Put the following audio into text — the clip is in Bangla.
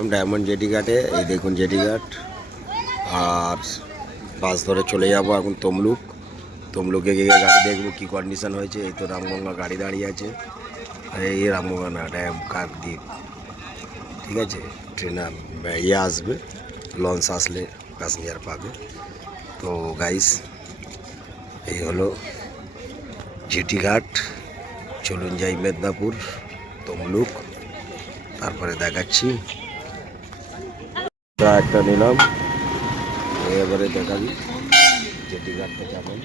ডায়মন্ড জেটি ঘাটে। এই দেখুন জেটি ঘাট। আর বাস ধরে চলে যাবো এখন তমলুকে গিয়ে গাড়ি দেখবো কী কন্ডিশন হয়েছে। এই তো রামগঙ্গা গাড়ি দাঁড়িয়ে আছে। আর এই রামগঙ্গা না, ড্যাম কাকদ্বীপ। ঠিক আছে, ট্রেন আসবে, লঞ্চ আসলে প্যাসেঞ্জার পাবে। তো গাইস, এই হলো জেটি ঘাট। চলুন যাই মেদিনীপুর, তমলুক, তারপরে দেখাচ্ছি। একটা নিলাম, এবারে দেখাবি জেটি ঘাটটা কেমন।